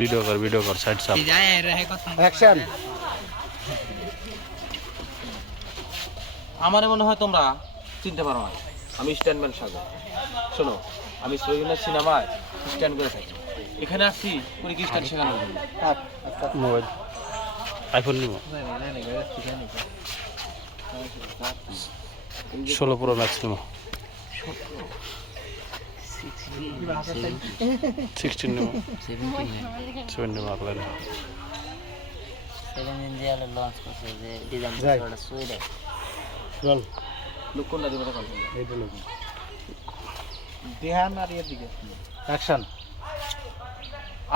Video কর video কর side সাপ অ্যাকশন আমার মনে হয় তোমরা চিনতে পারো না আমি স্ট্যান্ডম্যান সাগর শোনো আমি সৈগুনের সিনেমায় স্ট্যান্ড করে থাকি এখানে আসছি পুরী কি স্ট্যান্ড শেখানোর জন্য মোবাইল আইফোন নিব ষোলো প্রো ম্যাক্স নিব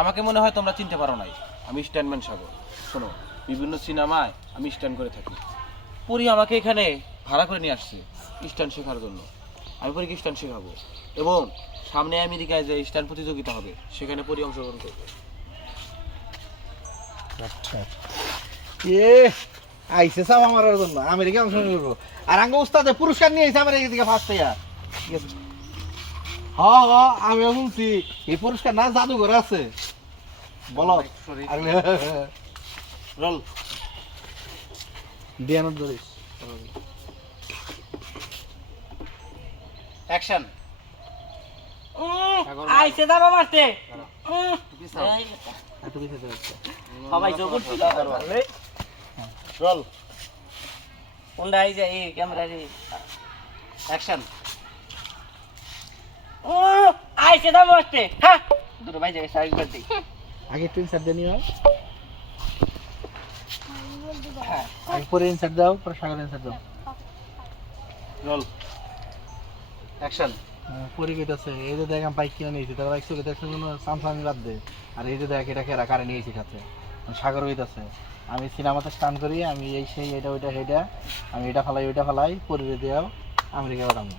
আমাকে মনে হয় তোমরা চিনতে পারো নাই। আমি স্ট্যান্ডম্যান সাগর। শোনো, বিভিন্ন সিনেমায় আমি স্ট্যান্ড করে থাকি। পুরী আমাকে এখানে ভাড়া করে নিয়ে আসছে স্ট্যান্ড শেখার জন্য। আমি পরীকে স্ট্যান্ড শেখাবো। এবং সামনে আমেরিকায় যে স্ট্যান্ড প্রতিযোগিতা হবে সেখানে পরি অংশগ্রহণ করবে। এ আইসে সব আমার জন্য। আমেরিকা অংশ নিব আর আঙ্গ উস্তাদে পুরস্কার নিয়ে এসে আমেরিকা থেকে ফার্স্ট ইয়ার হ হ আমি শুনছি এই পুরস্কার না জাদুঘর আছে। বলো। রল। দিয়ানত ধরিস অ্যাকশন আইসে দাবা মারতে সবাই জগৎ ছিল। রল কোনটা আইছে এই ক্যামেরা রে। অ্যাকশন আইসে দাবা মারতে হ্যাঁ। দুটো ভাই জায়গায় সাইড করতে আগে একটু ইনসার্ট দিয়ে নিও। আগে পরে ইনসার্ট দাও পরে সাগর ইনসার্ট দাও। রোল অ্যাকশন পরিবেট আছে এই যে দেখ আমি বাইক কিনে নিয়েছি তার বাইক চোখে দেখছে জন্য সামসামি বাদ দে। আর এই যে দেখ এটা কেরা কারে নিয়েছি কাছে সাগর হইত আছে আমি সিনেমাতে স্টান করি আমি এই সেই এটা ওইটা সেটা আমি এটা ফালাই ওইটা ফালাই পরিবেশ দেওয়াও আমেরিকা পাঠাবো